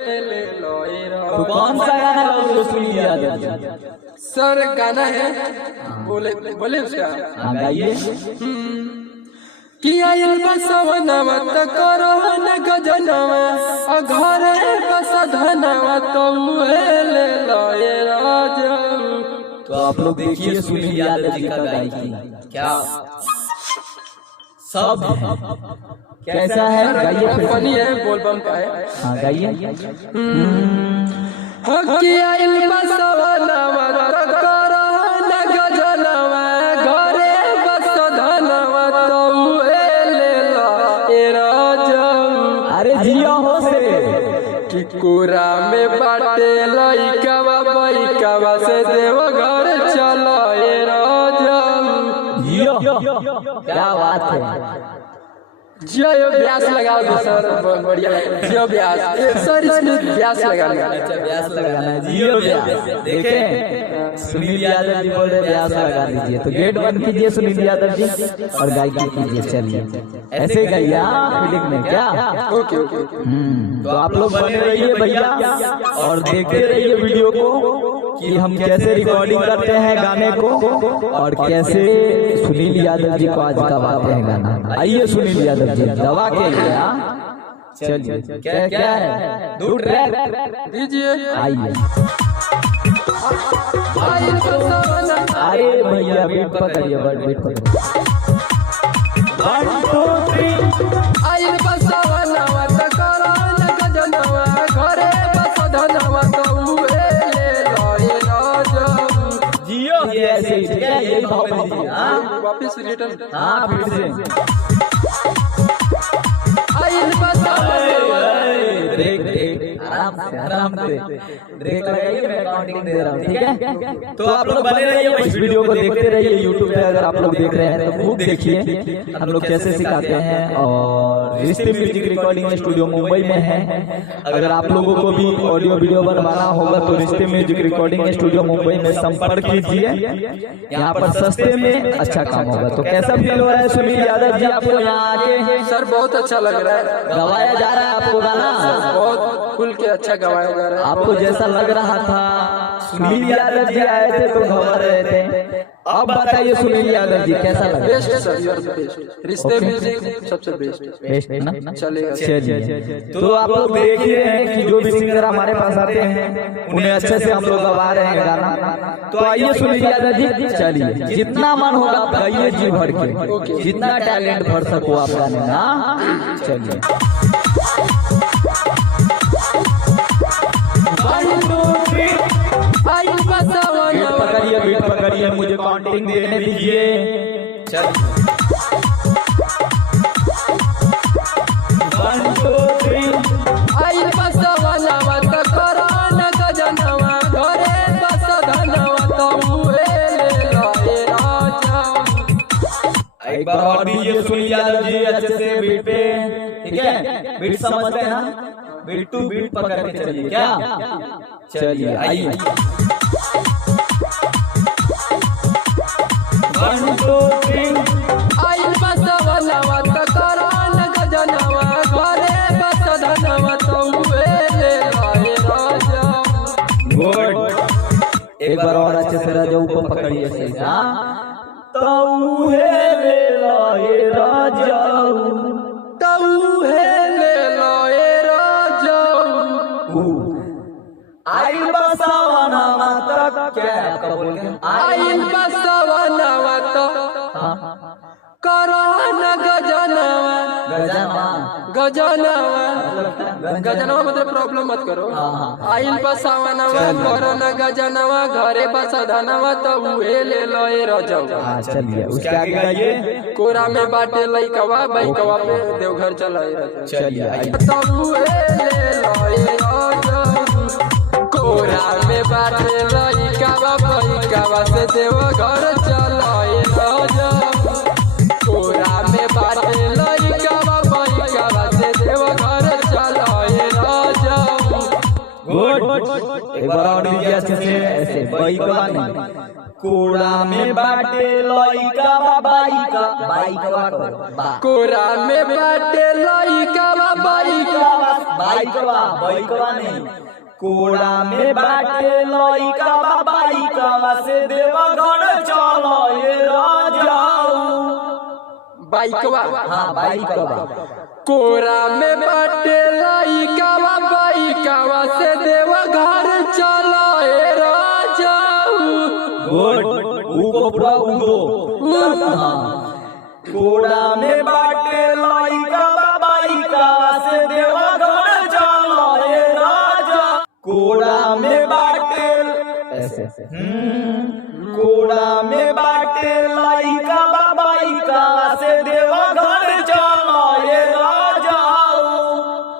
तो कौन सा गाना है सुन लिया सर? गाना है, बोले बोले उसका गाइए। किया बसवनवा त करो न गजनवा घरे बस धनवा तो ले लए राजा। तो आप लोग देखिए सुनील यादव जी का गायकी क्या सब कैसा है, गाइए। फनी है, बोलबम का है। हाँ गाइए। किया बसवनवा त करो न गजनवा घरे बस धनवा तो ले लए राजा। अरे जिया हो से कि कोरा में बाटे लइकावा बैकावा से देव घर चलो ए राजा। क्या बात है। जियो ब्यास लगाओ तो सर, बढ़िया जियो ब्यास सर, इसमें ब्यास लगाना। अच्छा ब्यास लगाना है, जियो ब्यास। देखें सुनील यादव जी बोल रहे ब्यास लगा दीजिए, तो गेट बंद कीजिए सुनील यादव जी और गायकी कीजिए। चलिए ऐसे गाइए फीलिंग में क्या। ओके ओके। तो आप लोग बने रहिए भैया और देखते रहिए वीडियो को कि हम कैसे रिकॉर्डिंग करते हैं गाने को और कैसे सुनील यादव जी को आज गवाते हैं गाना। आइए सुनील यादव जी दवा के लिए। चलिए क्या क्या है, दो ट्रैक दीजिए। आइए। अरे भैया बीट पकड़िए, बीट पकड़िए। 1 2 3 आइल बसवनवा त करो न गजनवा घरे बस धनवा तो ले लए राजा। जियो ऐसे ही ठीक है, यही भाव में दीजिए। हाँ वापस रिटर्न। हाँ फिर से आइल बसवनवा आराम से ब्रेक लगाइए, मैं काउंटिंग दे रहा हूँ ठीक है। तो आप लोग बने रहिए, इस वीडियो को देखते रहिए। यूट्यूब पे अगर आप लोग देख रहे हैं तो खूब देखिए हम लोग कैसे सिखाते हैं। और रिश्ते म्यूजिक रिकॉर्डिंग स्टूडियो मुंबई में है। अगर आप लोगों को भी ऑडियो वीडियो बनवाना होगा तो रिश्ते म्यूजिक रिकॉर्डिंग स्टूडियो मुंबई में संपर्क कीजिए। यहाँ पर सस्ते में अच्छा काम होगा। तो कैसा फील हो रहा है सुनील यादव जी आपको यहाँ आके? सर बहुत अच्छा लग रहा है, गवाया जा रहा है आपको गाना, बहुत खुल के अच्छा गवाया जा रहा है। आपको जैसा लग रहा था सुनील यादव जी आए थे तो गवा रहे थे। अब बताइए सुनील यादव जी कैसा लगा? Best sir, your best. रिश्ते म्यूजिक सबसे बेस्ट बेस्ट है ना, चलेगा। चलिए तो आप लोग देख ही रहे हैं कि जो भी सिंगर हमारे पास आते हैं उन्हें अच्छे से हम लोग गवा रहे हैं गाना। तो आइए सुनील यादव जी, चलिए जितना मन होगा आप गाइए जी भर के, जितना टैलेंट भर सको आप गाने ना। चलिए बीट पकड़िए, मुझे काउंटिंग देने दीजिए। चलिए 1 2 3 आइल बसवनवा त करो न गजनवा घरे बस धनवा तो ले लए राजा। एक बार और दीजिए सुनील यादव जी अच्छे से बीट पे, ठीक है। बीट समझते हैं ना, बीट टू बीट पकड़ के चलिए क्या। चलिए आइए 1 2 3 आइल बसवनवा त करो न गजनवा घरे बस धनवा तो ले लए राजा। गुड। एक बार और अच्छे से राजा ऊपर पकड़िए सही। तो ले लए राजा, तऊ है ले लए राजा। आइल बसवनवा तक क्या है आपका बोल के? आइल बसवनवा त करो न गजनवा गजनवा मतलब प्रॉब्लम मत करो। आइल बसवनवा करो न गजनवा घरे बस धनवा तो ले लए राजा। चलिए उसके आगे गाइए। कोरा में बाटे लइकवा बैकवा पे देवघर चलाए राजा। चलिए आइए। तऊ ले लए राजा। कोरा में बाटे लइकवा बैकवा से देवघर चलाए राजा। कोरा में बाटे लइकवा बैकवा से देवघर चलाए राजा। गुड। एक बार और दीजिए अच्छे से, ऐसे बैकवा नहीं। कोरा में बाटे लइकवा बैकवा, कोरा में बाटे लइकवा बैकवा बाइकवा नहीं, कोड़ा में बाटे लइकावा बाइकवा से देवघर चलो ये राजाऊ। बाइकवा हाँ बाइकवा, कोरा में बाटे लइकावा बाइकवा से देवघर चलो ए राजाऊ। गुड, उगो पूरा उगो। कोड़ा में बाटे लइकावा बाइकवा से देवघर चलो ये राजा। कोड़ा में बाटे ऐसे, कोड़ा में बाटे लइकावा बाइकवा से देवघर चलो ये राजाऊ।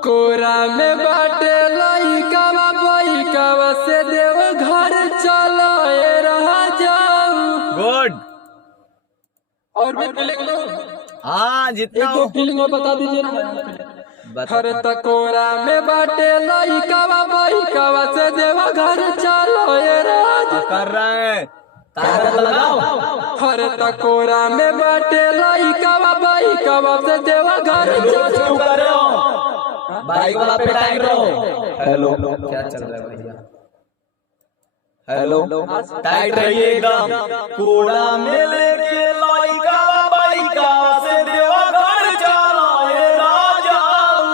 कोरा में बाटे लइकावा बाइकवा से देवघर चलो ए राजाऊ। गुड। और भी फीलिंग लो, हाँ जितना एक दो फीलिंग बता दीजिए ना। हर तकोरा में बाटे लइकावा बाइकवा से देवघर चलो ए राजा। कर रहे हैं, ताकत लगाओ। हर तकोरा में बाटे लइकावा बाइकवा से देवघर चलो। बाइक वाला पे टाइम रहो। हेलो क्या चल रहा है भैया? हेलो टाइट रहिए एकदम। कोड़ा में लेके लइकावा बाइकवा से देवघर चलो ये राजाऊ।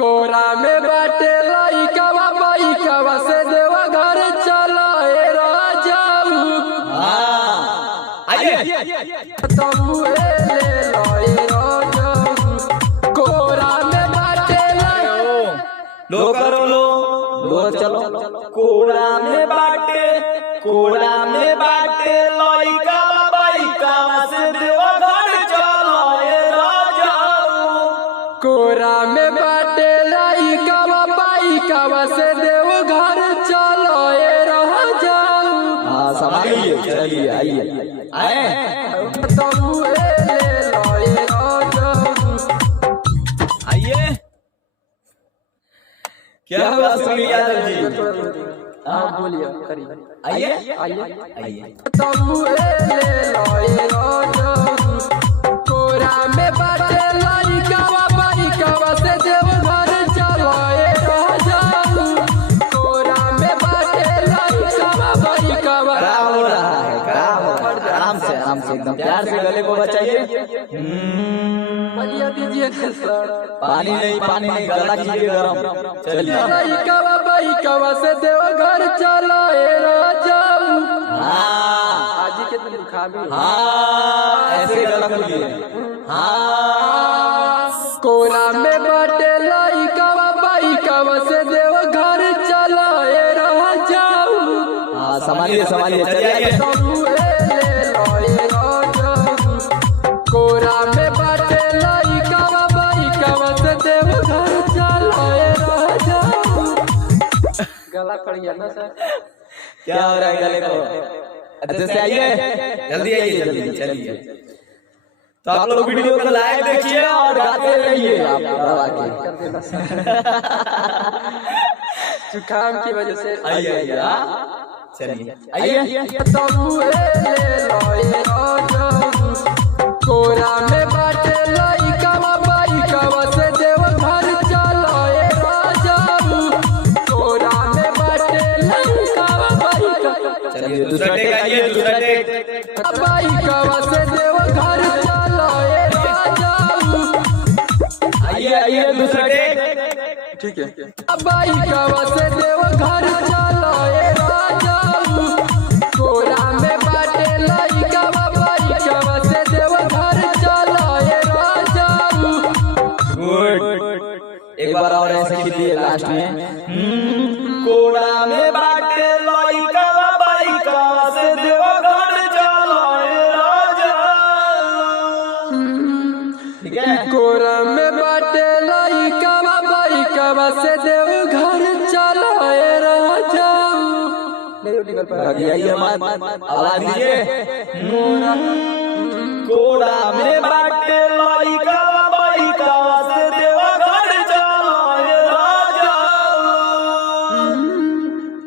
कोरा में बाटे लइकावा बाइकवा से देवघर चलो ए राजाऊ। आइए तमुए ले लो ए राजाऊ। कोरा में बाटे लो करो लो चलो। कोड़ा में बाटे, कोड़ा में बाटे लइकावा बाइकवा से देवघर चलो ये राजाऊ। कोरा में बाटे लइकावा बाइकवा से देवघर चलो ए राजाऊ। हाँ संभालिए, चलिए आइए आए तमुए ले लो ए राजाऊ। आइए। क्या हुआ सुनील यादव जी? हाँ बोलिए, करिए। आइए आइए। तमुए ले लो ए राजाऊ। कोरा में बाटे लइकावा बाइकवा से देवघर चलो ए राजाऊ। कोरा में बाटे लइकावा बाइकवा। क्या हो रहा है? क्या हो रहा है? आराम से एकदम प्यार से गले को बचाइए। बढ़िया दीजिए सर। पानी नहीं गला कीजिए गरम। चलिए लइकावा बाइकवा से देवघर चलो ए राजाऊ। हाँ आज के दिन खा भी। हाँ ऐसे गला खोलिए। हाँ कोरा में बाटे लइकावा बाइकवा से देवघर चलो ए राजाऊ। हाँ संभालिए चलिए। तमुए ले लो ए राजाऊ। कोरा में बाटे लइकावा बाइकवा से देवघर चलो ए राजाऊ। गला पड़ गया ना सर। क्या हो रहा है गले को? अच्छे से आइए, जल्दी आइए चलिए। तो आप लोग वीडियो को लाइक देखिए और गाते रहिए आप दबा के। जुकाम की वजह से। आइए चलिए आइए। तमुए ले लो ए राजाऊ। कोरा में बाटे लइकावा बाइकवा से देवघर चलो ए राजाऊ। कोरा में बाटे लइकावा बाइकवा। चलिए दूसरा टेक आइए, दूसरा टेक। बाइकवा से देवघर चलो ए राजाऊ। आइए दूसरा टेक। ठीक है। बाइकवा से देवघर चलो ए राजाऊ। कोरा में बाटे लइकावा बाइकवा से देवघर चलो ए राजाऊ। गुड। एक बार और ऐसे कीजिए लास्ट में। कोड़ा में बाटे लइकावा बाइकवा से देवघर चलो ए राजाऊ। ठीक है। कोरा में बाटे लइकावा बाइकवा से देवघर चलो ए राजाऊ। आइए आवाज दीजिए। कोड़ा में बाटे लइकावा बाइकवा से देवघर चलो ए राजाऊ।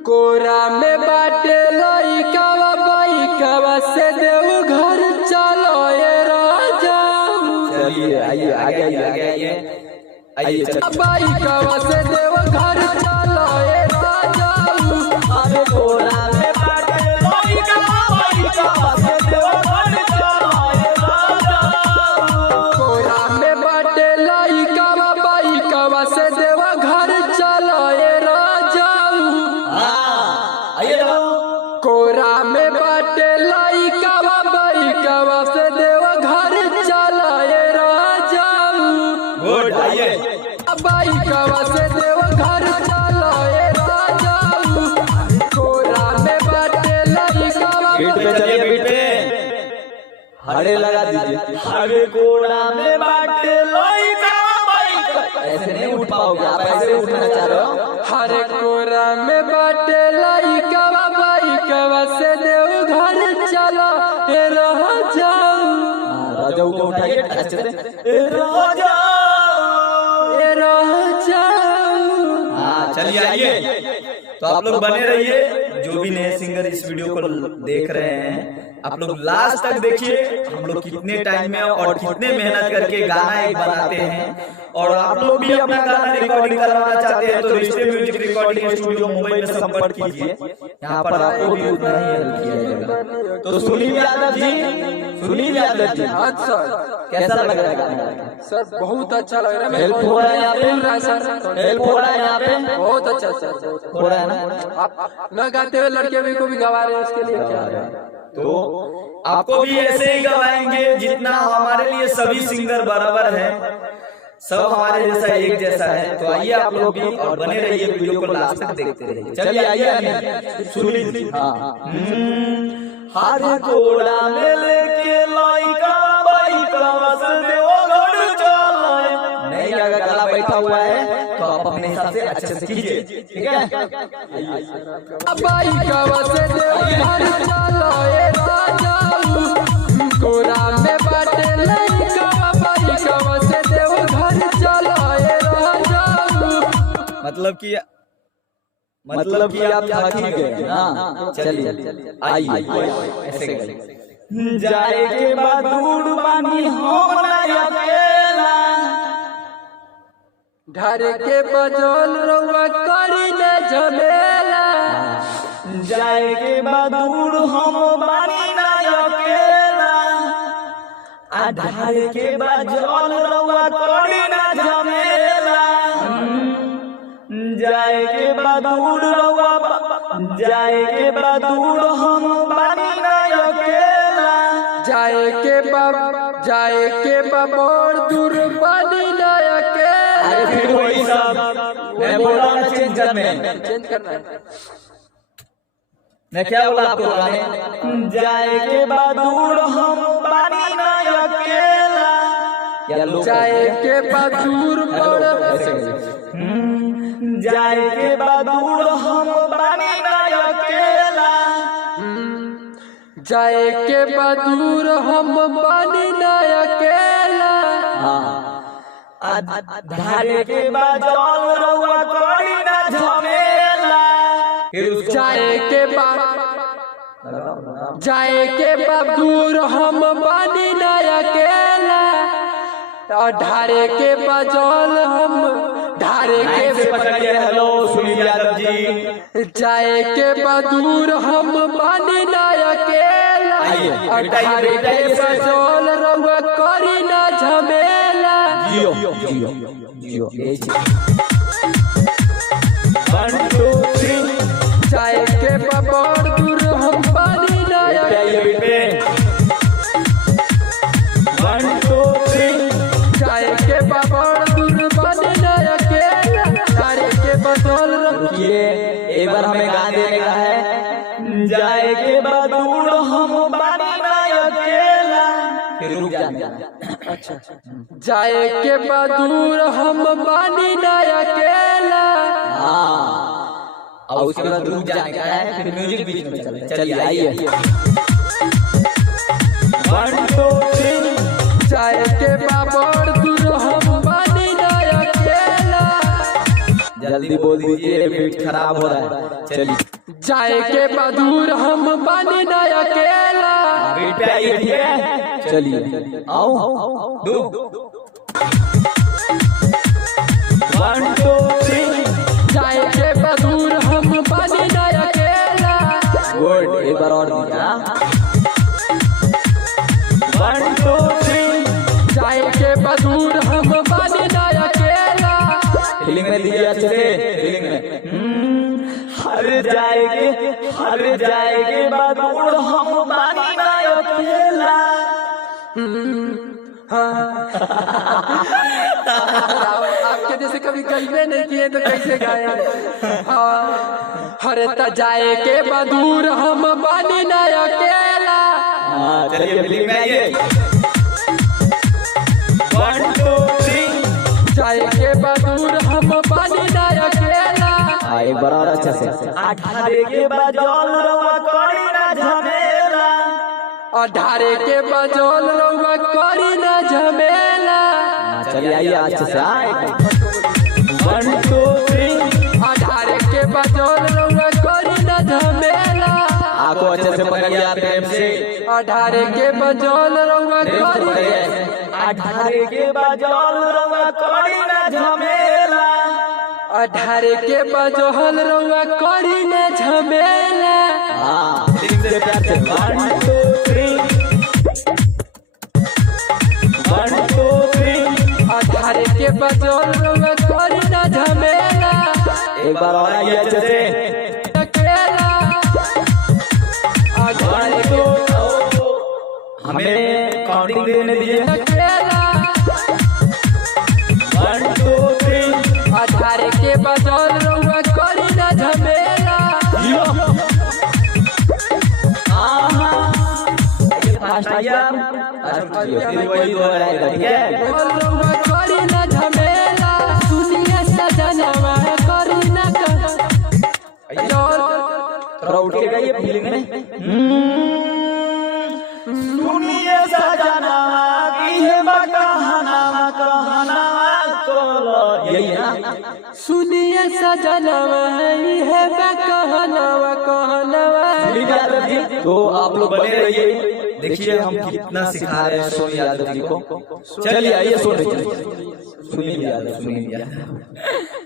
कोरा में बाटे लइकावा बाइकवा से देवघर चलो ए राजाऊ। चलिए आइए आगे आइए आइए चलिए। बाइकवा से देवघर चलो ए राजाऊ, अरे कोरा में बाटे लइका बाइकवा से देवघर चलो ए राजाऊ। कोरा में बाटे लइकवा बाइकवा से देवघर चलो ए राजाऊ। आइए जाओ। कोरा में बाटे लइकवा बाइकवा से देवघर चलो ए राजाऊ। गुड, आइए। बाइकवा से देवघर चलो ए राजाऊ। कोरा में बाटे लइकवा बीट पे चलिए, बीट पे हरे लगा दीजिए। हरे कोड़ा में बाटे लइका बाइक, ऐसे नहीं उठ पाओगे आप, ऐसे उठना चाह रहे हो। हरे कोरा में बाटे लइकवा बाइकवा से देवघर चलो ए राजाऊ। राजाऊ को उठाइए अच्छे से। ए राजाऊ, ए राजाऊ। हाँ चलिए आइए। तो आप लोग बने रहिए, जो भी नए सिंगर इस वीडियो को देख रहे हैं आप लोग लास्ट तक देखिए। हम लोग कितने टाइम में और कितने मेहनत करके गाना एक बनाते हैं। और आप लोग भी अपना गाना रिकॉर्डिंग करवाना चाहते हैं तो रिश्ते म्यूजिक रिकॉर्डिंग स्टूडियो मुंबई में संपर्क कीजिए। यहाँ पर आपको भी उतना ही हेल्प किया जाएगा। तो सुनील यादव जी, सुनील यादव जी, अच्छा कैसा लग रहा है गाना? सर बहुत अच्छा लग रहा है। हेल्प हो रहा है यहाँ पे, सर हेल्प हो रहा है यहाँ पे, बहुत अच्छा सर हो रहा है ना। आप न गाते हुए लड़के भी को भी गवा रहे हैं, उसके लिए क्या है? तो आपको भी ऐसे ही गवाएंगे जितना हमारे लिए सभी सिंगर बराबर है, सब हमारे जैसा एक जैसा है। तो आइए आप लोग भी और बने रहिए, वीडियो को लास्ट तक देखते रहिए। चलिए आइए सुनील। हरे कोड़ा में लेके लइका बाइकवा से देवघर चलो। नहीं अगर गला बैठा हुआ है तो आप अपने हिसाब से अच्छे से कीजिए, ठीक है। बाइकवा से देवघर चलो ए राजाऊ। कोरा में बाटे लइकवा बाइकवा से देवघर चलो ए राजाऊ। मतलब कि आप थक ही गए ना। चलिए आइए ऐसे जाए के बाद दूर बानी हम ना अकेला, ढारे के बजल रउआ करी न झमेला। जाए के बाद दूर हम बानी ना अकेला, ढारे के बाद जल रउआ करी ना झमेला। जाए के बाद दूर रउआ, जाए के बाद दूर हम बानी ना अकेला। जाए के बड़ दूर बनी न अकेला। अरे फिर वही सब मैं बोला ना चेंज करने, चेंज करना है। मैं क्या बोला आपको गाने? जाए के बाद दूर हम बानी ना अकेला। जाए के बाद दूर जाए के बाद दूर हम बानी ना अकेला। जाए के बाद दूर हम बनी न अकेला। धारे के बाद जल रउआ करी ना झमेला। जाए के बाद दूर हम बनी न अकेला। और ढारे के बजल हम ढारे के पकड़िए। हेलो सुनील यादव जी। जाए के बाद दूर हम बनी न अकेला। और ढारे के बजल रउआ करी न झमेला। जियो जियो जियो। 1 2 3 जाए के बड़ दूर हम बनी न अकेला। 1 2 3 जाए के बड़ दूर बनी न अकेला। ढारे के बजल रुकिए, एक बार हमें गा देने का है। जाए के बाद दूर हम बानी ना अकेला। फिर रुक जाना। अच्छा जाए के बाद दूर हम बनी न अकेला। और उसके बाद रुक जाने का है, फिर म्यूजिक बीच में चलता है। चलिए आइए 1 2 3 जाए के बड़ दूर हम बनी न अकेला। जल्दी बोल दीजिए, बीट खराब हो रहा है। चलिए जाए के बाद दूर हम बनी न अकेला। बीट पे आइए, ठीक है। चलिए आओ दो 1 2 3 जाए के बदूर हम बने ना अकेला। गुड, एक बार और दीजिए। 1 2 3 जाए के बदूर हम बने ना अकेला। फीलिंग में दीजिए, अच्छे से फीलिंग में। हर जाएगे बदूर हम बानी ना अकेला। आपके जैसे कभी गईबे नहीं किए तो कैसे गाए। हरे त जाए के बदूर हम बने ना अकेला। चलिए फीलिंग में आइए। 1 2 3 जाए के बदूर हम बने ना अकेला। एक बार और अच्छा से। अठारे के बजौल रवा करी ना झमेला। अठारे के बजौल रउआ करी ना झमेला। चलिए आइए अच्छे से। 1 2 3 अठारे के बजौल रउआ करी ना झमेला। आपको अच्छे से पकड़िए आप प्रेम से। अठारे के बजौल रउआ करी। अठारे के बजौल रवा करी ना झमेला। अठारे के बजौल रउआ करी ना झमेला। दिल से प्यार से। 1 2 3 1 2 3 अठारे के बजौल रउआ करी ना झमेला। एक बार और आइए अच्छे से। अकेला अठारे के हमें काउंटिंग देने दीजिए। अकेला 1 2 3 अठारे के बजौल रउआ करी ना झमेला। फास्ट आइए आप। फिर वही दोहराएगा, ठीक है। रउआ करी ना झमेला। सुनिए सजनवा करी ना थोड़ा उठ के गाइए फीलिंग में। सुनिए सजना की है कहना को यही है ना। सुनिए सजनवा है कहनवा कहनवा। तो आप लोग बने रहिए। देखिए हम कितना सिखा रहे हैं सोनी यादव जी को। चलिए आइए सुनील यादव।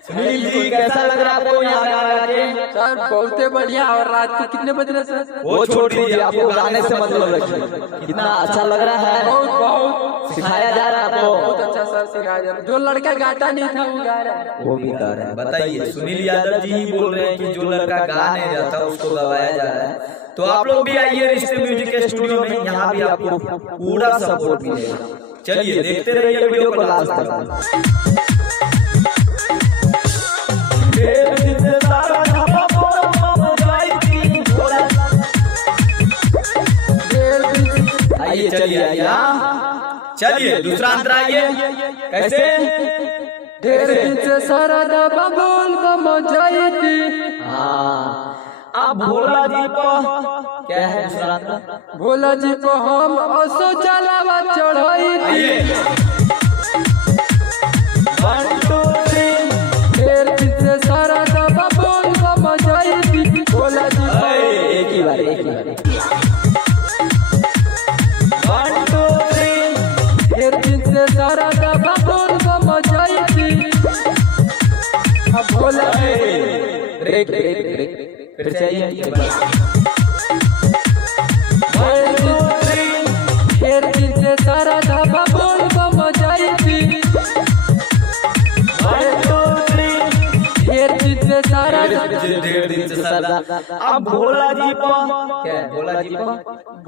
सुनील जी कैसा लग रहा है आपको यहाँ आके? सर बहुत बढ़िया। और रात को कितने बज रहे सर? वो छोड़ दीजिए, आपको गाने से मतलब रखिए। कितना अच्छा लग रहा है। बहुत सिखाया जा रहा है आपको। बहुत अच्छा सर सिखाया जा रहा है। जो लड़का गाता नहीं था वो गा रहा है। वो भी गा रहा है। बताइए, सुनील यादव जी बोल रहे हैं कि जो लड़का गा नहीं रहा था उसको गवाया जा रहा है। तो आप लोग भी आइए रिश्ते म्यूजिक के स्टूडियो में। यहाँ भी आपको पूरा सपोर्ट मिलेगा। चलिए देखते रहिए वीडियो को लास्ट तक। आइए चलिए आइए। चलिए दूसरा अंतरा आइए। कैसे? ढेर दिन से सारा दबा बोल बम जाती। आप भोला जी को क्या है दूसरा अंतरा? भोला जी को हम असो जलावा चढ़ाई। 1 2 3 ढेर दिन से सारा दबा बोल बम जाती। भोला जी को एक ही बार 1 2 3 ढेर दिन से सारा दबा बोल बम जाती। अब भोला ब्रेक ब्रेक ब्रेक फिर से आइए। 1 2 3 ढेर दिन से सारा दबा बोल बम जाती। 1 2 3 ढेर दिन से सारा ढेर दिन से सारा। अब भोला जी पर क्या है? भोला जी पर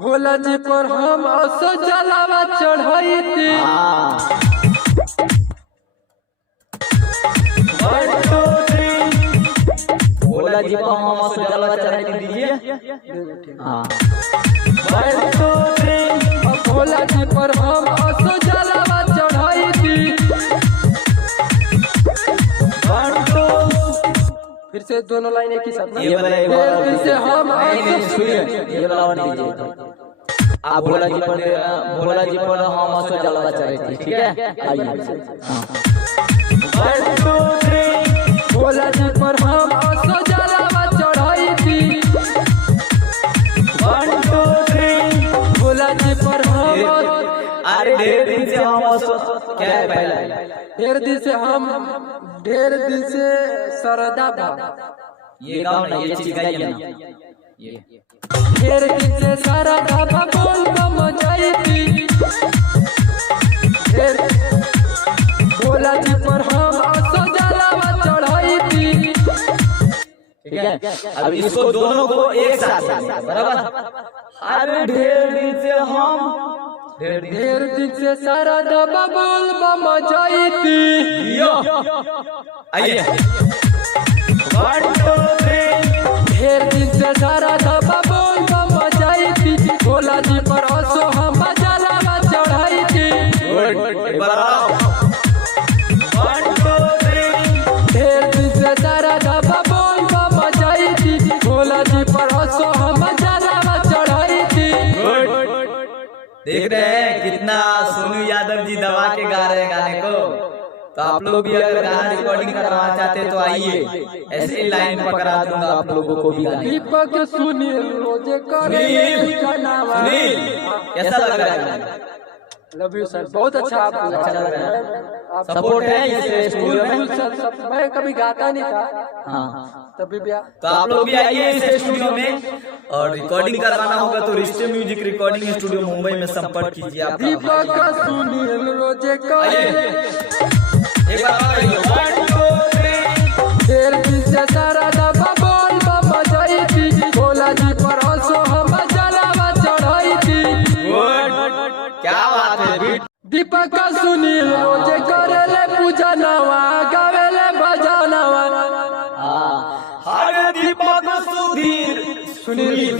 भोला जी पर हम असो जलावा चढ़ाई थी। 1 2 3 भोला जी को हम असो जलावा चढ़ाई दीजिए। 1 2 3 भोला जी पर हम असो जलावा चढ़ाई थी। 1 2 फिर से दोनों लाइन एक ही साथ। ये वाला एक बार फिर से हम सुनिए, ये वाला और दीजिए। आप भोला जी पर हम असो जलावा चढ़ाई थी, ठीक है। आइए 1 2 3 भोला जी पर हम असो जलावा चढ़ाई थी। 1 2 3 भोला जी पर हम अरे ढेर दिन से हम क्या है? पहला ढेर दिन से हम ढेर दिन से सरदा बा, ये गाँव नहीं, ये चीज गाइए ना, ये ढेर दिन से सरदा बा, बोल बम जाइती, ढेर भोला जी पर हम असो जलावा चढ़ाईती। ठीक है। अब इसको दोनों को एक साथ बराबर। अरे ढेर दिन से हम ढेर दिन से सरदा बा, बोल बम जाइती। आइए 1 2 3 ढेर दिन से सरदा बा, बोल बम जाइती, भोला जी पर असो हम जलावा चढ़ाईती। एक बार आओ 1 2 3 ढेर दिन से सरदा बा, बोल बम जाइती, भोला जी पर असो हम जलावा चढ़ाईती। देख रहे हैं कितना सोनू यादव जी दबा के गा रहे हैं गाने को। तो आप लोग भी अगर गाना रिकॉर्डिंग करवाना चाहते हैं तो आइए, ऐसे ही लाइन पकड़ा दूंगा आप लोगों को भी गाने। दीपक सुनील रोजे सुनील कैसा लग रहा है? लव यू सर, बहुत अच्छा आप अच्छा लग रहा है। सपोर्ट है इस स्टूडियो में। मैं कभी गाता नहीं था, हाँ, तभी भी तो आप लोग भी आइए इस स्टूडियो में और रिकॉर्डिंग करवाना होगा तो रिश्ते म्यूजिक रिकॉर्डिंग स्टूडियो मुंबई में संपर्क कीजिए आप। दीपक सुनील रोजे एक बार आइए 1 2 3 ढेर दिन से सरदा बा, बोल बम जाइती, भोला जी पर असो हम जलावा चढ़ाईती। क्या बात है बीट। दीपक सुनील रोजे करेले पूजा नवा, गावेले भजनवा। हरे दीपक सुधीर सुनील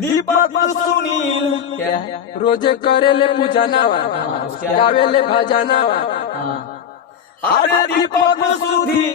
दीपक सुनील क्या है? रोजे करेले पूजा नवा, गावेले भजनवा। हरे दीपक सुधीर